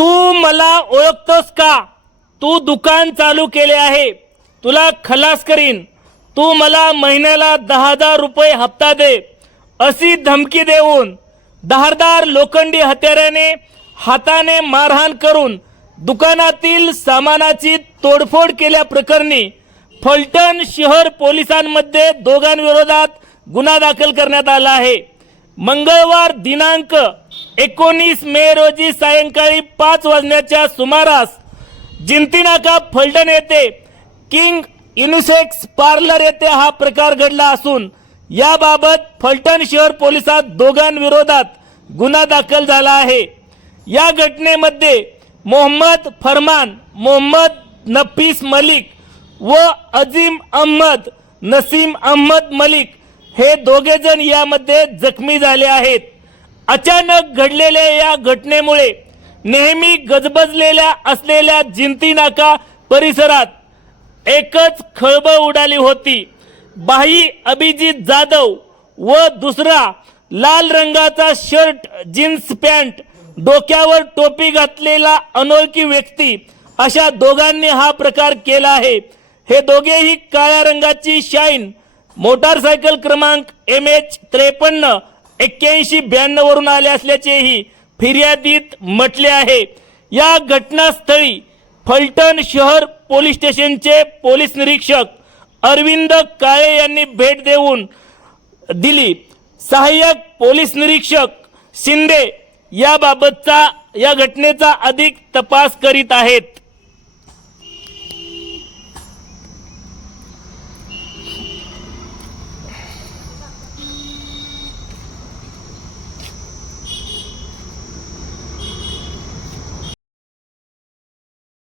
तू मला ओळखतोस का? तू दुकान चालू केले आहे, तुला खलास करीन, तू मला महिन्याला 10,000 रुपये हप्ता दे, अशी धमकी देऊन धारदार लोखंडी हत्याराने हाताने मारहाण करून दुकानातील सामानाची तोडफोड केल्याप्रकरणी फलटण शहर पोलिसांमध्ये दोघांविरोधात गुन्हा दाखल करण्यात आला आहे। मंगळवार दिनांक 19 मे रोजी सायंकाळी 5 वाजण्याच्या सुमारास जिंतीनाका फलटण येथे किंग युनिसेक्स पार्लर येथे हा प्रकार घडला असून याबाबत फलटण शहर पोलिसात दोघांविरोधात गुन्हा दाखल झाला आहे। या घटनेमध्ये मोहम्मद फरमान, मोहम्मद नफीस मलिक व अजीम अहमद नसीम अहमद मलिक हे दोघे जण यामध्ये जखमी झाले आहेत। अचानक घडलेल्या या घटनेमुळे नेहमी गजबजलेल्या असलेल्या जिंतीनाका परिसरात एकच खळबळ उडाली होती। भाई अभिजित जाधव व दुसरा लाल रंगाचा शर्ट जीन्स पॅन्ट डोक्यावर टोपी घातलेला अनोळखी व्यक्ती अशा दोघांनी हा प्रकार केला आहे। हे दोघेही काळ्या रंगाची शाईन मोटारसायकल क्रमांक MH 538192 वरून आले असल्याचेही फिर्यादीत म्हटले आहे। या घटनास्थळी फलटण शहर पोलीस स्टेशनचे पोलीस निरीक्षक अरविंद काळे यांनी भेट देऊन दिली। सहाय्यक पोलीस निरीक्षक शिंदे या घटनेचा अधिक तपास करीत आहेत।